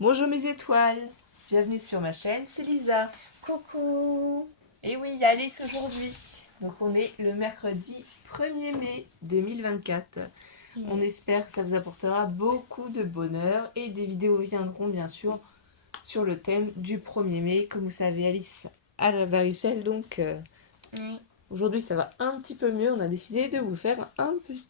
Bonjour mes étoiles, bienvenue sur ma chaîne, c'est Lisa. Coucou. Et oui, il y a Alice aujourd'hui. Donc on est le mercredi 1er mai 2024. On espère que ça vous apportera beaucoup de bonheur et des vidéos viendront bien sûr sur le thème du 1er mai. Comme vous savez, Alice a la varicelle, donc Oui. aujourd'hui ça va un petit peu mieux. On a décidé de vous faire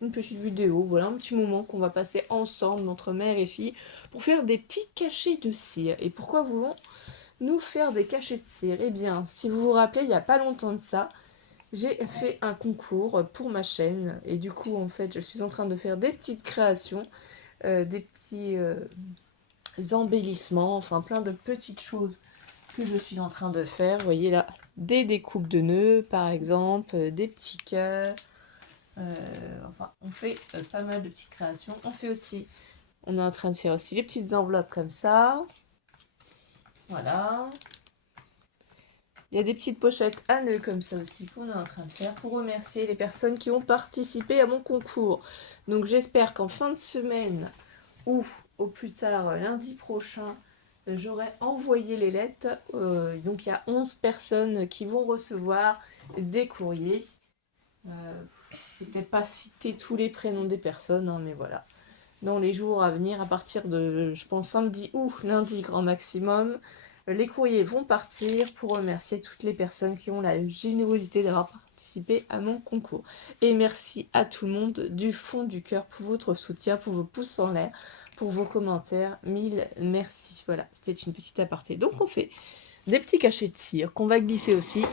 une petite vidéo, voilà un petit moment qu'on va passer ensemble, entre mère et fille, pour faire des petits cachets de cire. Et pourquoi voulons-nous faire des cachets de cire? Eh bien, si vous vous rappelez, il n'y a pas longtemps de ça, j'ai fait un concours pour ma chaîne. Et du coup, en fait, je suis en train de faire des petites créations, des petits embellissements, enfin plein de petites choses que je suis en train de faire. Vous voyez là, des découpes de nœuds par exemple, des petits cœurs. Enfin, on fait pas mal de petites créations. On est en train de faire aussi les petites enveloppes comme ça. Voilà. Il y a des petites pochettes à nœuds comme ça aussi qu'on est en train de faire pour remercier les personnes qui ont participé à mon concours. Donc j'espère qu'en fin de semaine ou au plus tard lundi prochain, j'aurai envoyé les lettres. Donc il y a 11 personnes qui vont recevoir des courriers. Je ne vais peut-être pas citer tous les prénoms des personnes, hein, mais voilà. Dans les jours à venir, à partir de, je pense, samedi ou lundi grand maximum, les courriers vont partir pour remercier toutes les personnes qui ont la générosité d'avoir participé à mon concours. Et merci à tout le monde du fond du cœur pour votre soutien, pour vos pouces en l'air, pour vos commentaires. Mille merci. Voilà, c'était une petite aparté. Donc on fait des petits cachets de cire qu'on va glisser aussi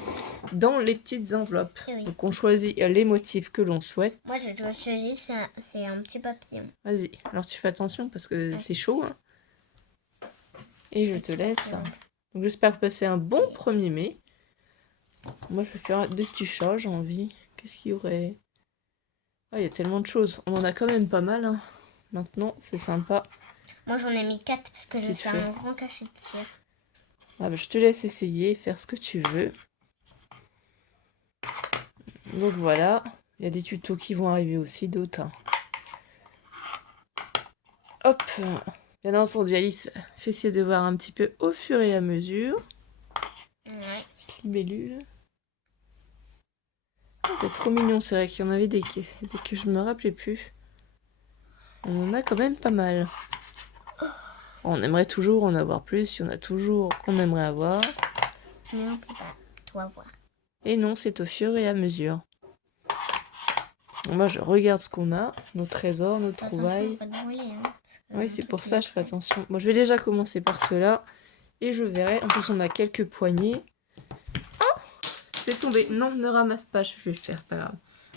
dans les petites enveloppes. Oui. Donc on choisit les motifs que l'on souhaite. Moi, j'ai déjà choisi, c'est un petit papillon. Vas-y, alors tu fais attention parce que Oui. c'est chaud. Hein. Et je te laisse. Papillon. Donc j'espère que passer un bon 1er mai. Moi je vais faire des petits chats, j'ai envie. Qu'est-ce qu'il y aurait? Ah, il y a tellement de choses. On en a quand même pas mal. Hein. Maintenant, c'est sympa. Moi, j'en ai mis 4 parce que je vais Petite faire fleur. un grand cachet de cire. Ah, bah, je te laisse essayer, faire ce que tu veux. Donc voilà. Il y a des tutos qui vont arriver aussi, d'autres. Hein. Hop. Bien entendu, Alice fait ses devoirs un petit peu au fur et à mesure. Ouais. Libellule. Ah, c'est trop mignon, c'est vrai qu'il y en avait des que je me rappelais plus. On en a quand même pas mal. On aimerait toujours en avoir plus, il y en a toujours qu'on aimerait avoir. Mais on peut pas tout avoir. Et non, c'est au fur et à mesure. Moi, je regarde ce qu'on a, nos trésors, nos trouvailles. Attention, pas de brûler, hein, Oui, c'est pour ça, je fais attention. Moi, je vais déjà commencer par cela. Et je verrai. En plus, on a quelques poignées. Oh, c'est tombé. Non, ne ramasse pas, je vais le faire, pas grave.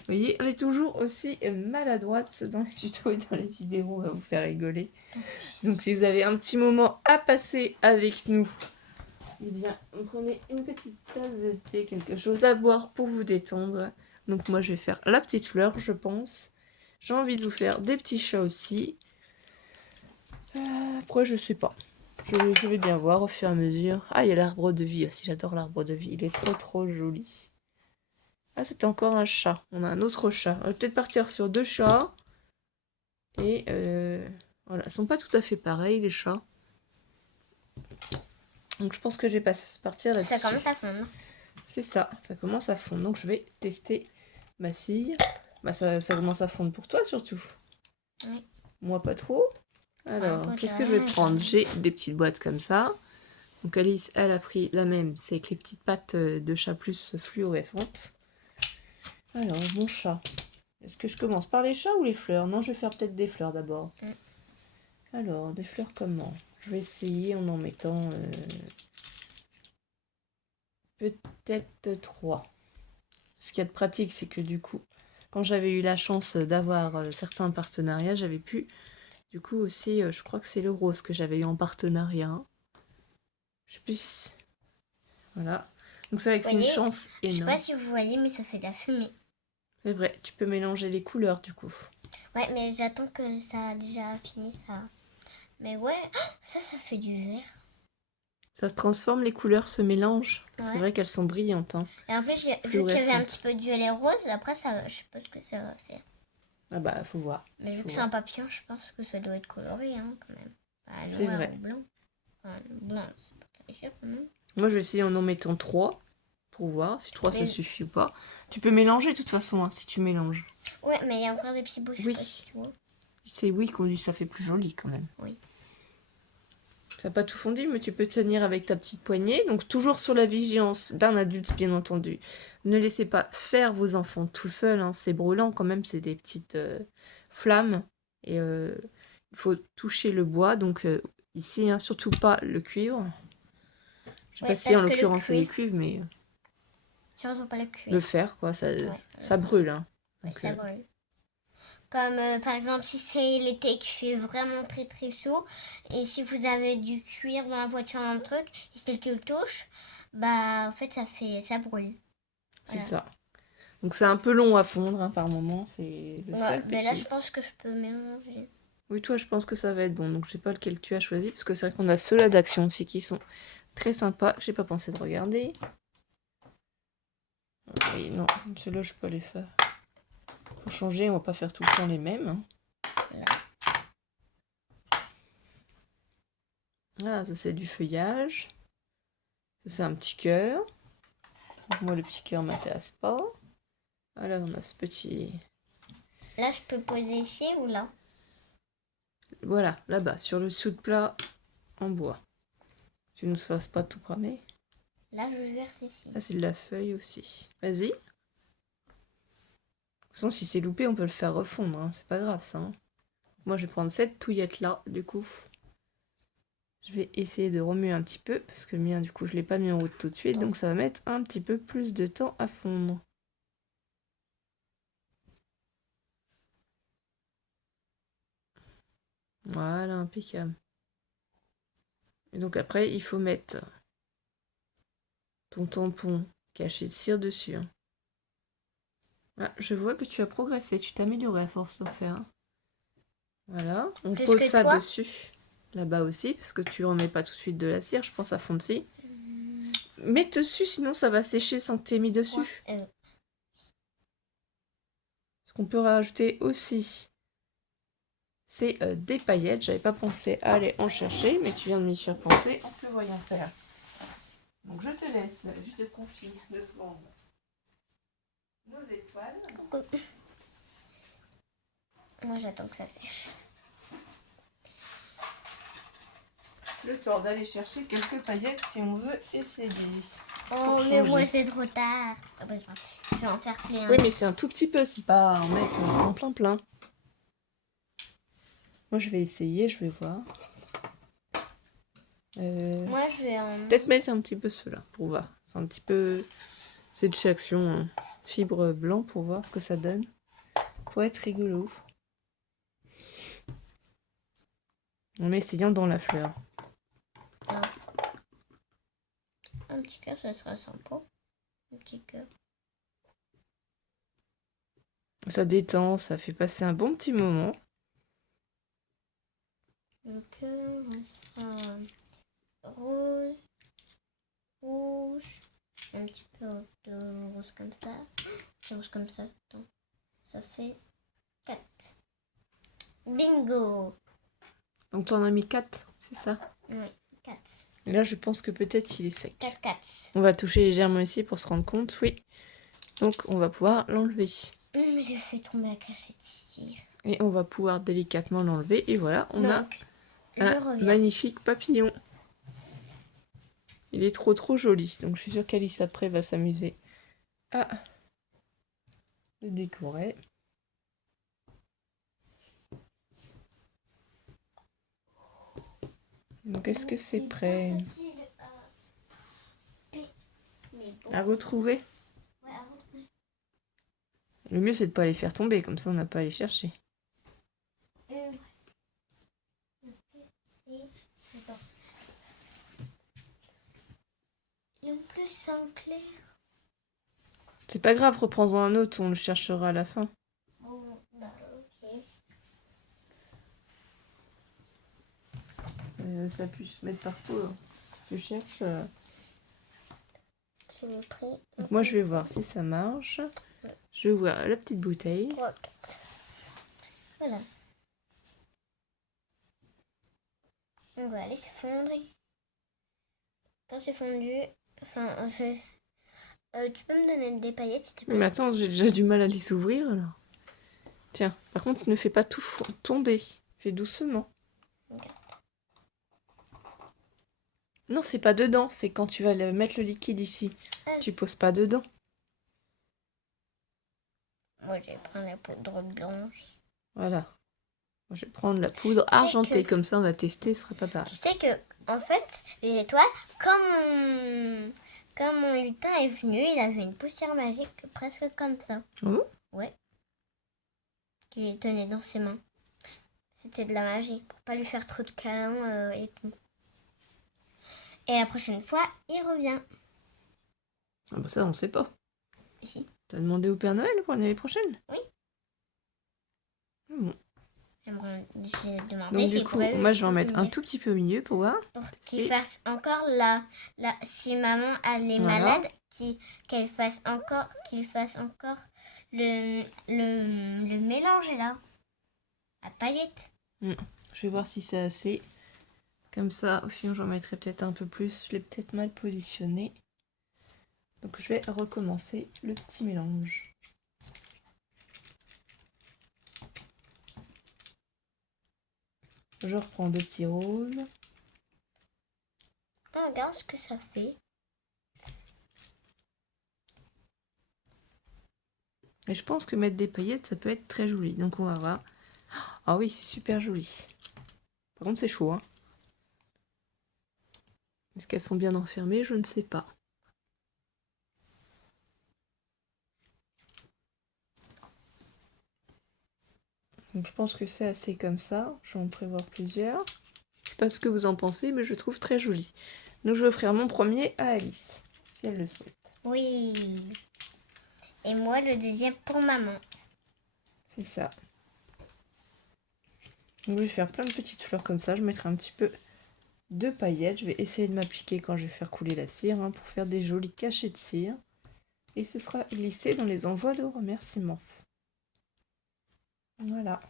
Vous voyez, on est toujours aussi maladroite dans les tutos et dans les vidéos, on va vous faire rigoler. Donc si vous avez un petit moment à passer avec nous, eh bien, prenez une petite tasse de thé, quelque chose à boire pour vous détendre. Donc moi, je vais faire la petite fleur, je pense. J'ai envie de vous faire des petits chats aussi. Après, je sais pas. Je vais bien voir au fur et à mesure. Ah, il y a l'arbre de vie aussi, j'adore l'arbre de vie. Il est trop joli. Ah, c'était encore un chat. On a un autre chat. On va peut-être partir sur 2 chats. Et voilà, ils sont pas tout à fait pareils, les chats. Donc je pense que je vais partir là-dessus. Ça commence à fondre. C'est ça, ça commence à fondre. Donc je vais tester ma cire. Bah ça commence à fondre pour toi surtout. Oui. Moi pas trop. Alors, Enfin, qu'est-ce que je vais prendre? J'ai des petites boîtes comme ça. Donc Alice, elle a pris la même. C'est avec les petites pattes de chat plus fluorescentes. Alors, mon chat. Est-ce que je commence par les chats ou les fleurs? Non, je vais faire peut-être des fleurs d'abord. Alors, des fleurs comment? Je vais essayer en mettant peut-être 3. Ce qu'il y a de pratique, c'est que du coup, quand j'avais eu la chance d'avoir certains partenariats, j'avais pu, du coup aussi, je crois que c'est le rose que j'avais eu en partenariat. Hein. Je sais plus. Voilà. Donc c'est vrai que c'est une chance énorme. Je sais pas si vous voyez, mais ça fait de la fumée. C'est vrai, tu peux mélanger les couleurs du coup. Ouais, mais j'attends que ça a déjà fini ça. Mais ouais, ça fait du vert. Ça se transforme, les couleurs se mélangent. Ouais. C'est vrai qu'elles sont brillantes. Hein. Et en plus, vu qu'il y avait un petit peu de violet rose, après, ça, je sais pas ce que ça va faire. Ah bah, faut voir. Mais vu que c'est un papillon, je pense que ça doit être coloré, hein, quand même. Bah, c'est vrai. Ou blanc. Enfin, blanc, c'est pas très cher, non? Moi, je vais essayer en mettant 3 pour voir si 3 ça Mais- suffit ou pas. Tu peux mélanger de toute façon, hein, si tu mélanges. Ouais, mais il y a encore des petits bouts, je sais Oui. pas si tu vois. C'est oui qu'on dit ça fait plus joli quand même. Oui. Ça n'a pas tout fondu, mais tu peux tenir avec ta petite poignée. Donc toujours sur la vigilance d'un adulte, bien entendu. Ne laissez pas faire vos enfants tout seuls, hein. C'est brûlant quand même, c'est des petites flammes. Et il faut toucher le bois, donc ici, hein, surtout pas le cuivre. Je sais Ouais, pas si en parce que le l'occurrence c'est le cuivre, cuivre, mais surtout pas le le cuivre. fer, quoi, ça, Ouais, ça brûle. Hein. ouais, Donc, ça brûle. Comme par exemple, si c'est l'été qui fait vraiment très très chaud, et si vous avez du cuir dans la voiture, dans le truc, et si tu le touches, bah en fait ça brûle. c'est Voilà. ça. Donc c'est un peu long à fondre hein, par moment, c'est le Ouais, seul mais petit là je hic. pense que je peux mélanger. Oui, toi, je pense que ça va être bon. Donc, je sais pas lequel tu as choisi, parce que c'est vrai qu'on a ceux-là d'action aussi qui sont très sympas. J'ai pas pensé de regarder. Oui, non, ceux-là, je peux pas les faire. Faut changer, on va pas faire tout le temps les mêmes. Hein. Voilà. Ah, ça, c'est du feuillage. Ça, c'est un petit cœur. Donc, moi, le petit cœur m'intéresse pas. Ah, là, on a ce petit... Là je peux poser ici ou là? Voilà, là-bas, sur le sous de plat en bois. Tu ne fasses pas tout cramer. Là je verse ici. Là, c'est de la feuille aussi. Vas-y. De toute façon, si c'est loupé, on peut le faire refondre. Hein. C'est pas grave, ça. Hein. Moi, je vais prendre cette touillette-là, du coup. Je vais essayer de remuer un petit peu, parce que le mien, du coup, je ne l'ai pas mis en route tout de suite. Donc, ça va mettre un petit peu plus de temps à fondre. Voilà, impeccable. Et donc, après, il faut mettre ton tampon caché de cire dessus. Hein. Ah, je vois que tu as progressé, tu t'es amélioré à force de faire. Hein. Voilà, on Plus pose que ça toi. dessus. Là-bas aussi, parce que tu remets pas tout de suite de la cire, je pense à fond ci. Mets dessus, sinon ça va sécher sans que tu aies mis dessus. Ouais, Ce qu'on peut rajouter aussi, c'est des paillettes. J'avais pas pensé à aller en chercher, mais tu viens de m'y faire penser. On peut voyons faire. Donc je te laisse, je te confie 2 secondes nos étoiles. moi j'attends que ça sèche. Le temps d'aller chercher quelques paillettes si on veut essayer. Oh mais changer. moi c'est trop tard. Ah, bah, c'est pas grave. Je vais en faire plein. Oui, mais c'est un tout petit peu, c'est pas en mettre en plein plein. Moi je vais essayer, je vais voir. Moi je vais en... Peut-être mettre un petit peu cela pour voir. C'est un petit peu. C'est de chez Action, hein. Fibre blanc pour voir ce que ça donne. Pour être rigolo. En essayant dans la fleur. Un petit cœur, ça sera sympa. Un petit cœur. Ça détend, ça fait passer un bon petit moment. Le cœur sera rose, rouge, un petit peu de rose comme ça. C'est rose comme ça. Attends. Ça fait 4. Bingo! Donc t'en as mis 4, c'est ça? Oui, 4. Et là je pense que peut-être il est sec. 4, 4. On va toucher légèrement ici pour se rendre compte, oui. Donc on va pouvoir l'enlever. J'ai fait tomber la cachette ici. Et on va pouvoir délicatement l'enlever. Et voilà, on a Je un reviens. magnifique papillon. Il est trop joli. Donc je suis sûre qu'Alice après va s'amuser à le décorer. Donc est-ce que c'est prêt à retrouver? Ouais, à retrouver. Le mieux c'est de pas les faire tomber, comme ça on n'a pas à les chercher. Attends. Et en plus c'est en clair. C'est pas grave, reprends-en un autre, on le cherchera à la fin. Bon, bah ok. Ça puisse se mettre partout. Hein. Si tu cherches. Je l'ai pris. Donc moi je vais voir si ça marche. Je vais ouvrir la petite bouteille. 3, 4. Voilà. On va aller s'effondrer. quand c'est fondu, enfin, tu peux me donner des paillettes s'il te Mais plaît? attends, j'ai déjà du mal à les ouvrir alors. Tiens, par contre, ne fais pas tout tomber. Fais doucement. Ok. Non, c'est pas dedans, c'est quand tu vas mettre le liquide ici. Ah. Tu poses pas dedans. Moi, je vais prendre la poudre blanche. Voilà. Moi, je vais prendre la poudre argentée, comme ça on va tester, ce sera pas pareil. Tu sais que, en fait, les étoiles, comme mon lutin est venu, il avait une poussière magique presque comme ça. Oh. Ouais. Qu'il tenait dans ses mains. C'était de la magie, pour pas lui faire trop de câlins et tout. Et la prochaine fois, il revient. Ah bah ça, on sait pas. Ici. T'as demandé au Père Noël pour l'année prochaine? Oui. Bon. J'ai demandé Donc s'il du coup, pourrait moi je vais en mettre un venir. tout petit peu au milieu pour voir. Pour qu'il fasse encore la si maman elle est malade, qu'il fasse encore le mélange là. La paillette. Je vais voir si c'est assez. Comme ça, sinon j'en mettrai peut-être un peu plus. Je l'ai peut-être mal positionné. Donc je vais recommencer le petit mélange. Je reprends 2 petits roses. Oh, regarde ce que ça fait. Et je pense que mettre des paillettes, ça peut être très joli. Donc on va voir. Ah oui, c'est super joli. Par contre, c'est chaud, hein. Est-ce qu'elles sont bien enfermées? Je ne sais pas. Donc je pense que c'est assez comme ça. Je vais en prévoir plusieurs. Je sais pas ce que vous en pensez, mais je trouve très joli. Donc je vais offrir mon premier à Alice, si elle le souhaite. Oui. Et moi, le deuxième pour maman. C'est ça. Donc je vais faire plein de petites fleurs comme ça. Je mettrai un petit peu de paillettes. Je vais essayer de m'appliquer quand je vais faire couler la cire, hein, pour faire des jolis cachets de cire. Et ce sera glissé dans les envois de remerciements. Voilà.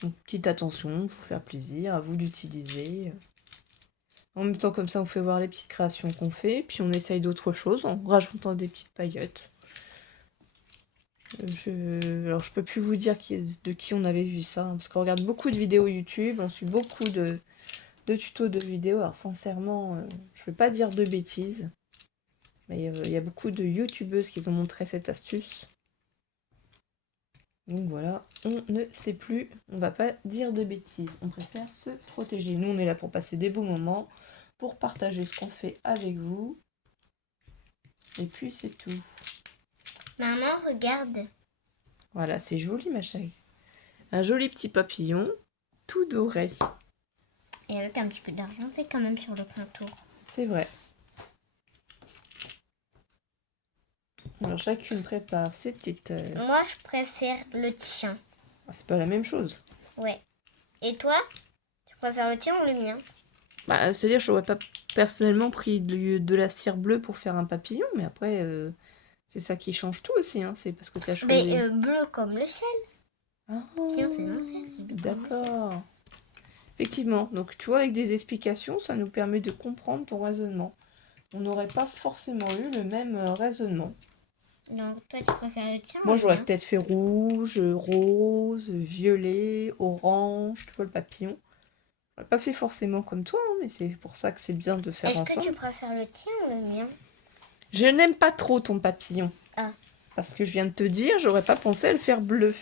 Donc petite attention, il faut faire plaisir, à vous d'utiliser. En même temps, comme ça, on fait voir les petites créations qu'on fait. Puis on essaye d'autres choses en rajoutant des petites paillettes. Alors je peux plus vous dire de qui on avait vu ça, hein, parce qu'on regarde beaucoup de vidéos YouTube, on suit beaucoup de tutos de vidéos. Alors sincèrement, je ne vais pas dire de bêtises, mais il y a beaucoup de youtubeuses qui ont montré cette astuce. Donc voilà, on ne sait plus, on va pas dire de bêtises, on préfère se protéger. Nous on est là pour passer des beaux moments, pour partager ce qu'on fait avec vous. Et puis c'est tout. Maman, regarde. Voilà, c'est joli ma chérie. Un joli petit papillon, tout doré. Et avec un petit peu d'argent, c'est quand même sur le contour. C'est vrai. Alors chacune prépare ses petites... Moi, je préfère le tien. Ah, c'est pas la même chose. Ouais. Et toi, tu préfères le tien ou le mien? Bah, c'est-à-dire je n'aurais pas personnellement pris de la cire bleue pour faire un papillon, mais après, c'est ça qui change tout aussi, hein. C'est parce que tu as choisi... Mais bleu comme le ciel. Ah, Tiens, c'est non, c'est bleu comme le ciel. d'accord. Effectivement, donc tu vois, avec des explications, ça nous permet de comprendre ton raisonnement. On n'aurait pas forcément eu le même raisonnement. Donc, toi, tu préfères le tien? Moi, j'aurais peut-être fait rouge, rose, violet, orange, tu vois, le papillon. J'aurais pas fait forcément comme toi, hein, mais c'est pour ça que c'est bien de faire ensemble. Est-ce que tu préfères le tien ou le mien? Je n'aime pas trop ton papillon. Ah. Parce que je viens de te dire, j'aurais pas pensé à le faire bleu.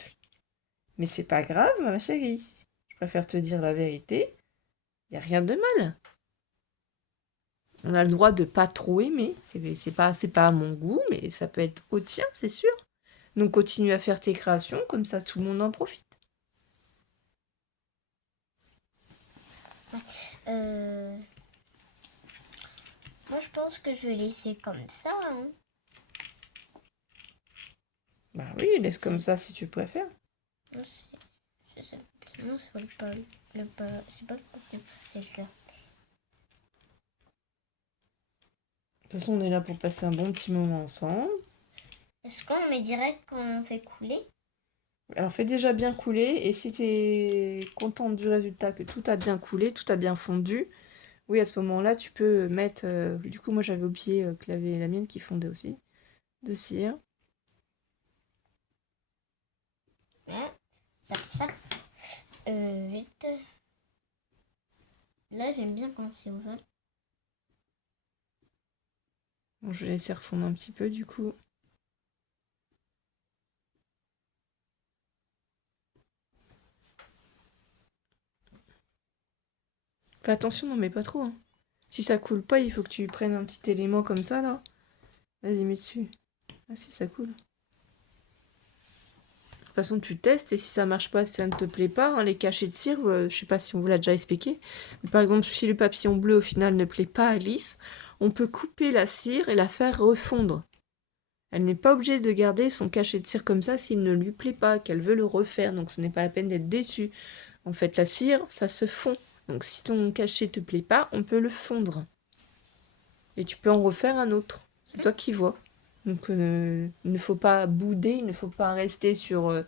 Mais c'est pas grave, ma chérie. Je préfère te dire la vérité. Il n'y a rien de mal. On a le droit de pas trop aimer. C'est pas à mon goût, mais ça peut être au tien, c'est sûr. Donc continue à faire tes créations, comme ça tout le monde en profite. Moi, je pense que je vais laisser comme ça. Hein. Bah oui, laisse comme ça si tu préfères. Non, c'est pas le c'est pas le papillon, c'est le cœur. De toute façon, on est là pour passer un bon petit moment ensemble. Est-ce qu'on met direct quand on fait couler? Alors fais déjà bien couler, et si tu es contente du résultat, que tout a bien coulé, tout a bien fondu, Oui, à ce moment-là, tu peux mettre... du coup, moi, j'avais oublié que y avait la mienne qui fondait aussi. De cire. Ouais, ça. Vite. Là, j'aime bien quand c'est ovale. Bon, je vais laisser refondre un petit peu, du coup. Fais attention, non, mais pas trop. Hein. Si ça coule pas, il faut que tu prennes un petit élément comme ça, là. Vas-y, mets dessus. Ah si, ça coule. De toute façon, tu testes et si ça marche pas, si ça ne te plaît pas, hein, les cachets de cire, je sais pas si on vous l'a déjà expliqué, mais par exemple, si le papillon bleu au final ne plaît pas à Alice, on peut couper la cire et la faire refondre. Elle n'est pas obligée de garder son cachet de cire comme ça s'il ne lui plaît pas, qu'elle veut le refaire, donc ce n'est pas la peine d'être déçue. En fait, la cire, ça se fond. Donc si ton cachet te plaît pas, on peut le fondre. Et tu peux en refaire un autre. C'est toi qui vois. Donc il ne faut pas bouder, il ne faut pas rester sur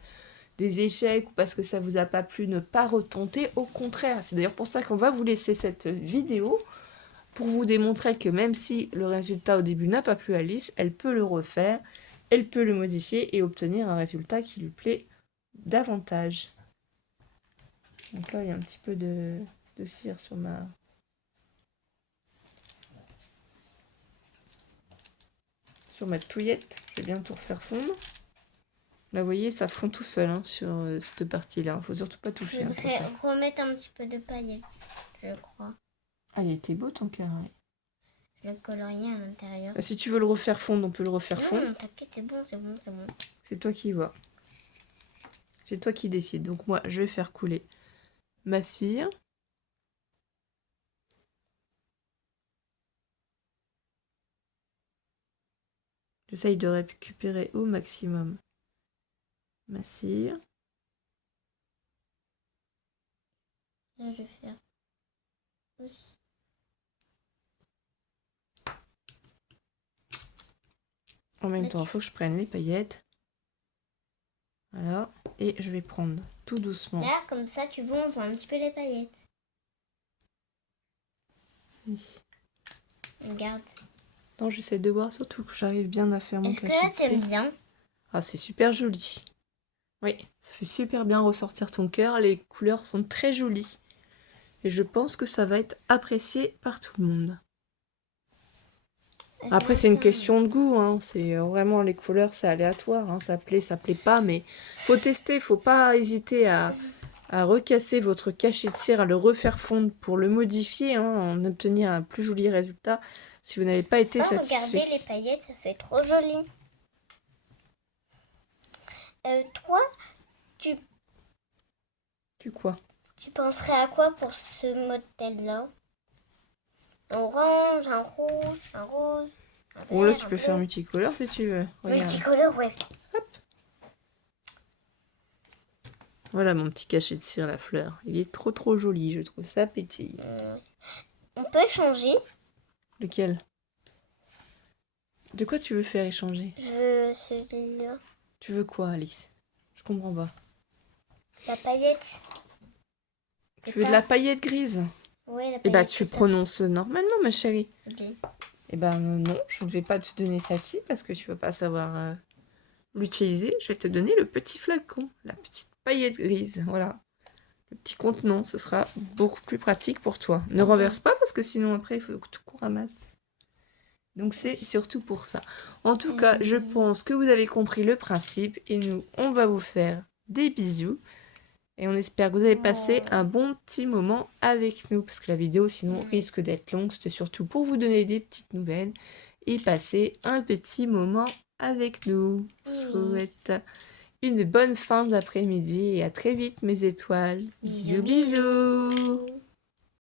des échecs ou parce que ça vous a pas plu, ne pas retenter. Au contraire, c'est d'ailleurs pour ça qu'on va vous laisser cette vidéo pour vous démontrer que même si le résultat au début n'a pas plu à Alice, elle peut le refaire, elle peut le modifier et obtenir un résultat qui lui plaît davantage. Donc là, il y a un petit peu de cire sur ma touillette. Je vais bien tout refaire fondre. Là, vous voyez, ça fond tout seul hein, sur cette partie-là. Faut surtout pas toucher. Je voudrais remettre un petit peu de paillettes, je crois. Ah, il était beau ton carré. Je le colorie à l'intérieur. Ah, si tu veux le refaire fondre, on peut le refaire fondre. Non, t'inquiète, c'est bon. C'est toi qui vois. C'est toi qui décides. Donc moi, je vais faire couler ma cire. J'essaye de récupérer au maximum ma cire. Là, je vais faire aussi. En même temps, il faut que je prenne les paillettes. Voilà. Et je vais prendre tout doucement. Là, comme ça, tu vois, on voit un petit peu les paillettes. Oui. Regarde. Non, j'essaie de voir surtout que j'arrive bien à faire mon cachet. cachet. Est-ce que là, t'aimes bien? Ah, c'est super joli. Oui, ça fait super bien ressortir ton cœur. Les couleurs sont très jolies. Et je pense que ça va être apprécié par tout le monde. Après, c'est une question de goût. Hein. C'est vraiment les couleurs, c'est aléatoire. Hein. Ça plaît pas. Mais faut tester. Faut pas hésiter à recasser votre cachet de cire, à le refaire fondre pour le modifier, hein, en obtenir un plus joli résultat. Si vous n'avez pas été satisfait. Regardez les paillettes, ça fait trop joli. Toi, Tu quoi? Tu penserais à quoi pour ce modèle-là? Un orange, un rouge, un rose, un vert, Bon, là, tu un peux bleu. faire multicolore si tu veux. Regarde. Multicolore, ouais. Hop. Voilà mon petit cachet de cire, la fleur. Il est trop joli, je trouve ça pétille. On peut changer. Lequel? De quoi tu veux faire échanger? Je veux celui-là. Tu veux quoi, Alice? Je comprends pas. La paillette. Tu veux de la paillette grise? Oui, la paillette. Eh ben, tu prononces normalement, ma chérie. Ok. Eh ben, non, je ne vais pas te donner celle-ci parce que tu ne vas pas savoir l'utiliser. Je vais te donner le petit flacon, la petite paillette grise. Voilà. Le petit contenant, ce sera beaucoup plus pratique pour toi. Ne renverse pas parce que sinon, après, il faut que tout qu'on ramasse. Donc, c'est surtout pour ça. En tout cas, je pense que vous avez compris le principe et nous, on va vous faire des bisous. Et on espère que vous avez passé un bon petit moment avec nous. Parce que la vidéo, sinon, risque d'être longue. C'était surtout pour vous donner des petites nouvelles. Et passer un petit moment avec nous. Je vous souhaite une bonne fin d'après-midi. Et à très vite, mes étoiles. Bisous, bisous.